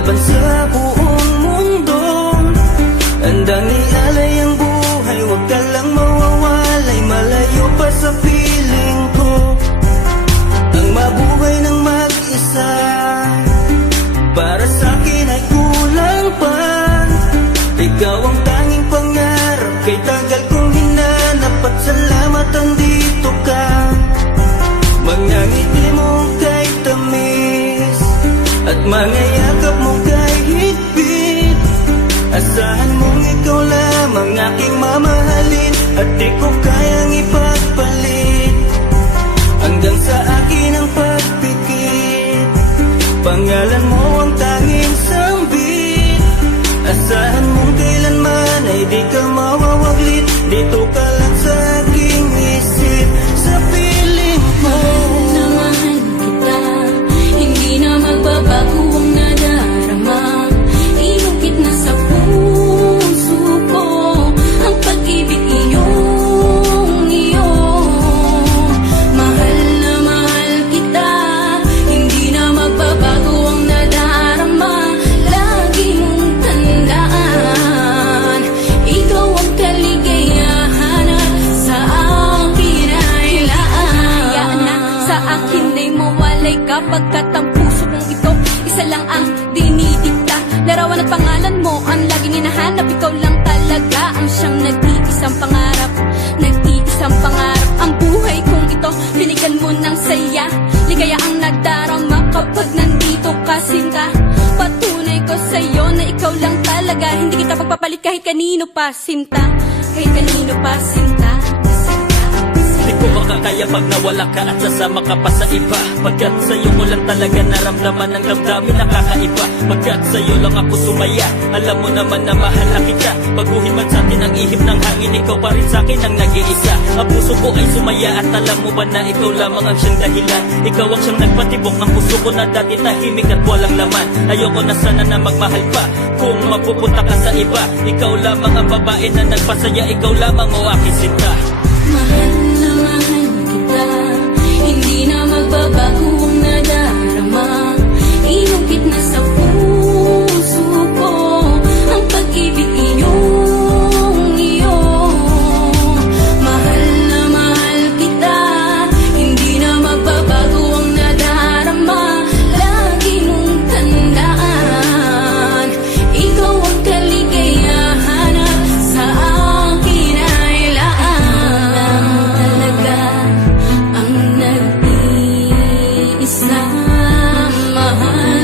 laban sa buong mundo. Handang ialay ang buhay, huwag ka lang mawawalay, malayo pa sa piling ko. Ang mabuhay ng mag-isa, para sa akin ay kulang pa. Ikaw ang tanging pangarap, kay tagal kong hinanap, at salamat andito ka. Mga ngiti mo kay tamis, at mga yakap mo kay higpit. Asahan mong ikaw lamang aking mamahalin, at di ko kayang ipagpalit. Hanggang sa akin ang pagpikit, pangalan mo ang tanging sambit. Asahan mong kailanman ay di ka mawawaglit, dito ka lang sa aking isip, sa piling mo. Mahal kita, hindi na magbabago ang nadarama. Inukit na sa puso ko ang pag-ibig iyong iyo. Mahal na mahal kita, hindi na magbabago ang nadarama. Lagi mong tandaan, ikaw ang kaligayahan at sa akin ay laan. Hayaan na sa akin ay mawalay kapagkat ang puso kong ito isa lang ang dinidikta. Larawan at pangalan mo ang laging hinahanap, ikaw lang talaga ang siyang nag-iisang pangarap. Nag-iisang pangarap ang buhay kong ito, binigyan mo ng saya. Ligaya ang nadarama kapag nandito ka, sinta. Patunay ko sa'yo na ikaw lang talaga, hindi kita pagpapalit kahit kanino pa, sinta. Kahit kanino pa, sinta. Di ko makakaya pag nawala ka at sasama ka pa sa iba. Pagkat sa'yo ko lang talaga naramdaman ang damdamin nakakaiba. Pagkat sa'yo lang ako sumaya, alam mo naman na mahal na kita. Baguhin man sa'tin ang ihip ng hangin, ikaw pa rin sa'kin ang nag-iisa. Ang puso ko ay sumaya at alam mo ba na ikaw lamang ang siyang dahilan. Ikaw ang siyang nagpatibok ng puso ko na dati tahimik at walang laman. Ayoko na sana na magmahal pa kung mapupunta ka sa iba. Ikaw lamang ang babae na nagpasaya, ikaw lamang o aking sinta. Mahal na mahal kita, hindi na magbabago ang nadarama. Inukit na sa puso ko ang pag-ibig iyong iyo. Mahal na mahal kita, hindi na magbabago ang nadarama. Lagi mong tandaan, ikaw ang kaligayahan at sa akin ay laan. Talaga ang nag-iisang mahal.